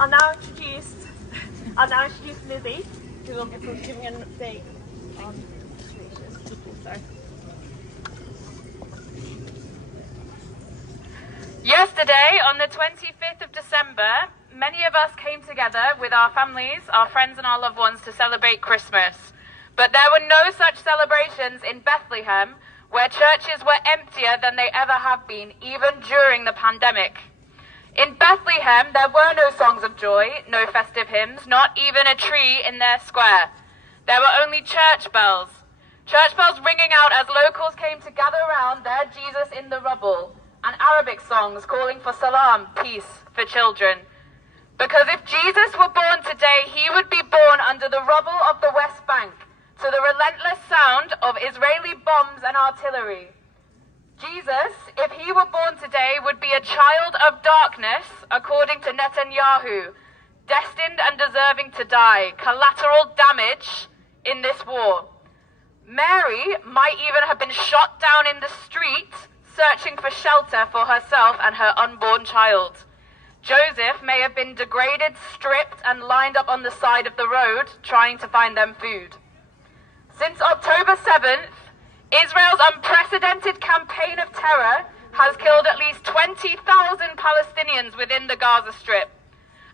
I'll now introduce Lizzie, who will be giving an update on the situation. Sorry. Yesterday, on the 25th of December, many of us came together with our families, our friends and our loved ones to celebrate Christmas. But there were no such celebrations in Bethlehem, where churches were emptier than they ever have been, even during the pandemic. In Bethlehem, there were no songs of joy, no festive hymns, not even a tree in their square. There were only church bells ringing out as locals came to gather around their Jesus in the rubble, and Arabic songs calling for salam, peace, for children. Because if Jesus were born today, he would be born under the rubble of the West Bank, to the relentless sound of Israeli bombs and artillery. Jesus, if he were born today, would be a child of darkness, according to Netanyahu, destined and deserving to die, collateral damage in this war. Mary might even have been shot down in the street, searching for shelter for herself and her unborn child. Joseph may have been degraded, stripped, and lined up on the side of the road, trying to find them food. Since October 7th, Israel's unprecedented campaign of terror has killed at least 20,000 Palestinians within the Gaza Strip,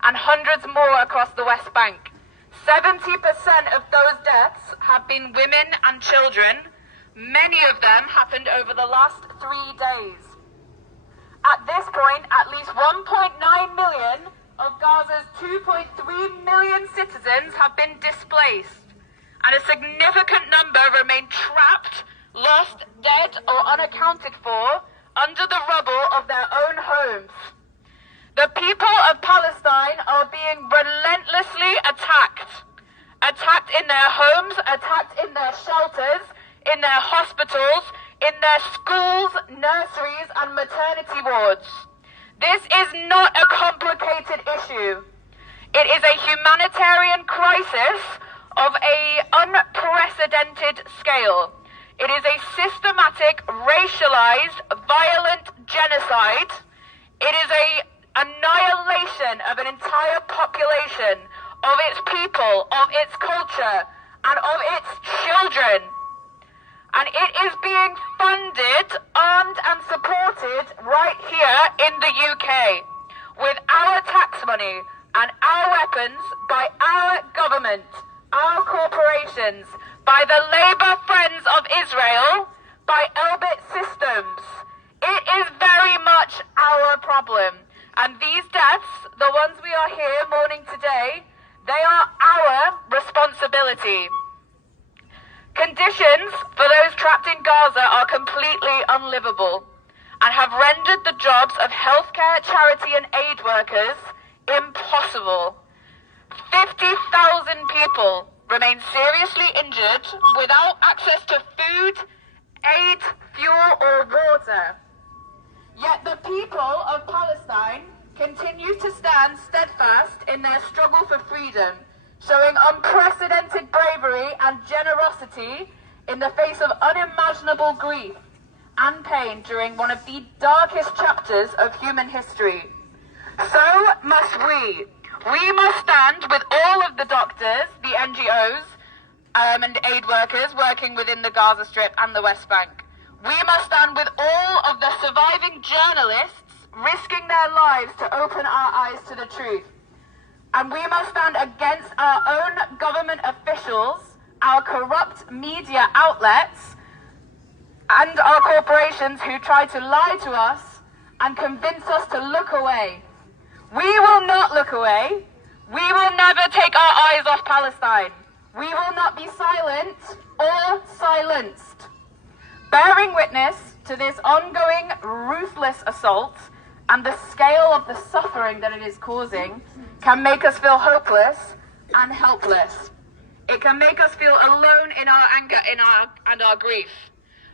and hundreds more across the West Bank. 70% of those deaths have been women and children. Many of them happened over the last 3 days. At this point, at least 1.9 million of Gaza's 2.3 million citizens have been displaced, and a significant number remain trapped, lost, dead, or unaccounted for under the rubble of their own homes. The people of Palestine are being relentlessly attacked. Attacked in their homes, attacked in their shelters, in their hospitals, in their schools, nurseries, and maternity wards. This is not a complicated issue. It is a humanitarian crisis of an unprecedented scale. It is a systematic, racialized, violent genocide. It is an annihilation of an entire population, of its people, of its culture, and of its children. And it is being funded, armed, and supported right here in the UK with our tax money and our weapons by our government, our corporations, by the Labour Friends of Israel, by Elbit Systems. It is very much our problem. And these deaths, the ones we are here mourning today, they are our responsibility. Conditions for those trapped in Gaza are completely unlivable and have rendered the jobs of healthcare, charity and aid workers impossible. 50,000 people remain seriously injured without access to food, aid, fuel or water. Yet the people of Palestine continue to stand steadfast in their struggle for freedom, showing unprecedented bravery and generosity in the face of unimaginable grief and pain during one of the darkest chapters of human history. So must we. We must stand with all of the doctors, the NGOs, and aid workers working within the Gaza Strip and the West Bank. We must stand with all of the surviving journalists risking their lives to open our eyes to the truth. And we must stand against our own government officials, our corrupt media outlets, and our corporations who try to lie to us and convince us to look away. We will not look away. We will never take our eyes off Palestine. We will not be silent or silenced. Bearing witness to this ongoing ruthless assault and the scale of the suffering that it is causing can make us feel hopeless and helpless. It can make us feel alone in our anger and our grief.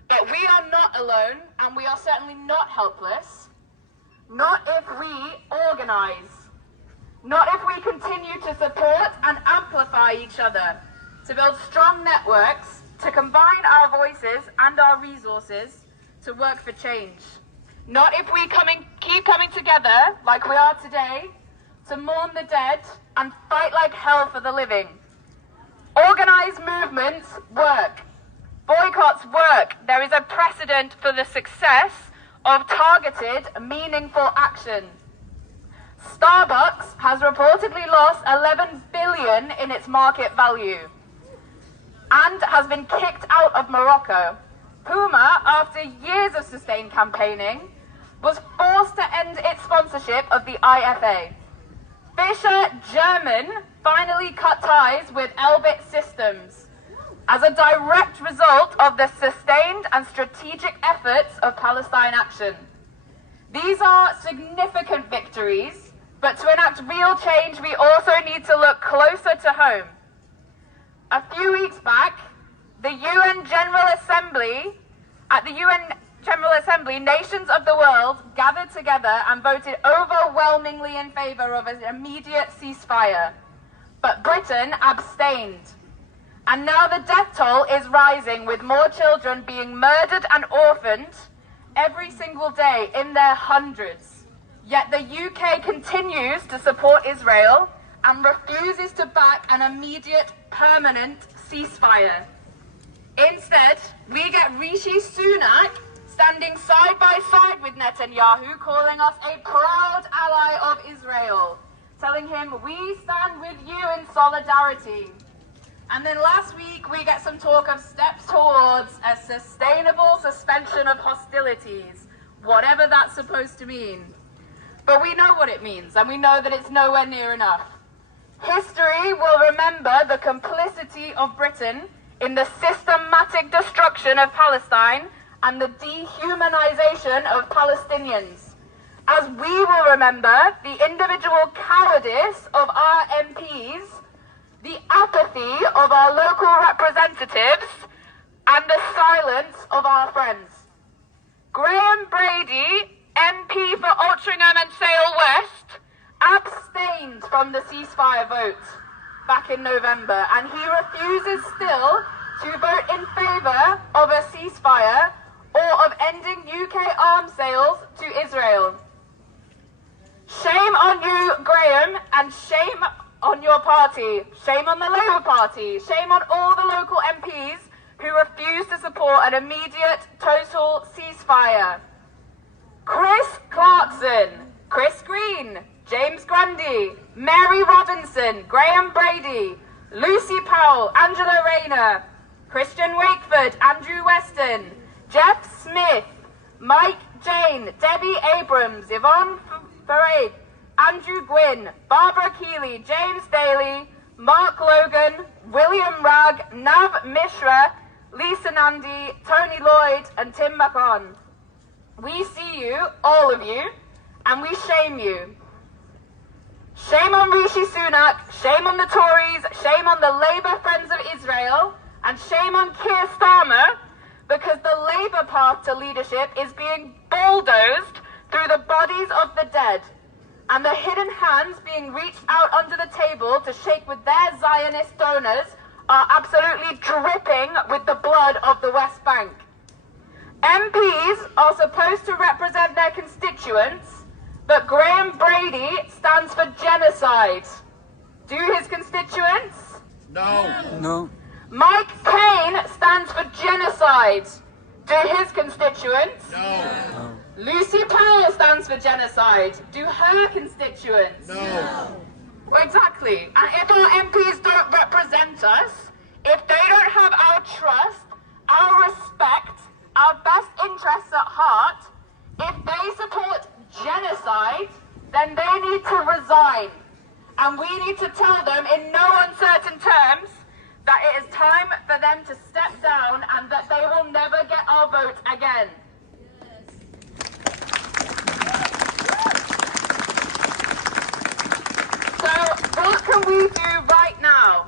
But we are not alone, and we are certainly not helpless. Not if we organize. Not if we continue to support and amplify each other, to build strong networks, to combine our voices and our resources to work for change. Not if we keep coming together like we are today, to mourn the dead and fight like hell for the living. Organised movements work. Boycotts work. There is a precedent for the success of targeted, meaningful action. Starbucks has reportedly lost 11 billion in its market value and has been kicked out of Morocco. Puma, after years of sustained campaigning, was forced to end its sponsorship of the IFA. Fischer German finally cut ties with Elbit Systems as a direct result of the sustained and strategic efforts of Palestine Action. These are significant victories, but to enact real change, we also need to look closer to home. A few weeks back, at the UN General Assembly, nations of the world gathered together and voted overwhelmingly in favour of an immediate ceasefire. But Britain abstained. And now the death toll is rising, with more children being murdered and orphaned every single day in their hundreds. Yet the UK continues to support Israel and refuses to back an immediate, permanent ceasefire. Instead, we get Rishi Sunak standing side by side with Netanyahu, calling us a proud ally of Israel, telling him we stand with you in solidarity. And then last week we get some talk of steps towards a sustainable suspension of hostilities, whatever that's supposed to mean. But we know what it means, and we know that it's nowhere near enough. History will remember the complicity of Britain in the systematic destruction of Palestine and the dehumanization of Palestinians, as we will remember the individual cowardice of our MPs, the apathy of our local representatives, and the silence of our friends. Graham Brady, MP for Altrincham and Sale West, abstained from the ceasefire vote back in November, and he refuses still to vote in favour of a ceasefire or of ending UK arms sales to Israel. Shame on you, Graham, and shame on your party. Shame on the Labour Party. Shame on all the local MPs who refuse to support an immediate, total ceasefire. Chris Clarkson, Chris Green, James Grundy, Mary Robinson, Graham Brady, Lucy Powell, Angela Rayner, Christian Wakeford, Andrew Weston, Jeff Smith, Mike Jane, Debbie Abrams, Yvonne Farage, Andrew Gwynn, Barbara Keeley, James Daly, Mark Logan, William Ragg, Nav Mishra, Lisa Nandy, Tony Lloyd, and Tim McCon. We see you, all of you, and we shame you. Shame on Rishi Sunak, shame on the Tories, shame on the Labour Friends of Israel, and shame on Keir Starmer, because the Labour path to leadership is being bulldozed through the bodies of the dead, and the hidden hands being reached out under the table to shake with their Zionist donors are absolutely dripping with the blood of the West Bank. MPs are supposed to represent their constituents, but Graham Brady stands for genocide. Do his constituents? No. Mike Cain stands for genocide. Do his constituents? No. Lucy Powell stands for genocide. Do her constituents? No. Well, exactly. And if our MPs don't represent us, if they don't have our trust, our respect, our best interests at heart, if they support genocide, then they need to resign. And we need to tell them in no uncertain terms that it is time for them to step down and that they will never get our vote again. So what can we do right now?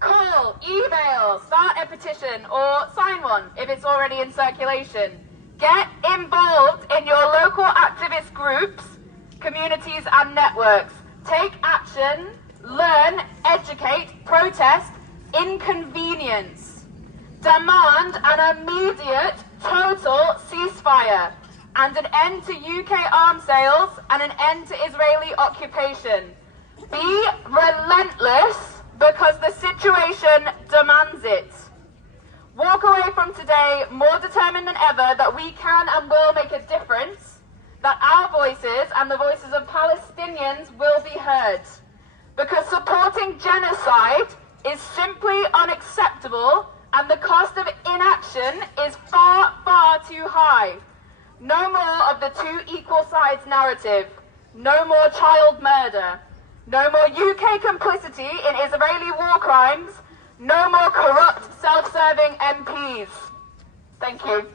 Call, email, start a petition, or sign one if it's already in circulation. Get involved in your local activist groups, communities and networks. Take action, learn, educate, protest, inconvenience. Demand an immediate, total ceasefire and an end to UK arms sales and an end to Israeli occupation. Be relentless because the situation demands it. Walk away from today more determined than ever that we can and will make a difference, that our voices and the voices of Palestinians will be heard. Because supporting genocide is simply unacceptable and the cost of inaction is far, far too high. No more of the two equal sides narrative. No more child murder. No more UK complicity in Israeli war crimes. No more corrupt, self-serving MPs. Thank you.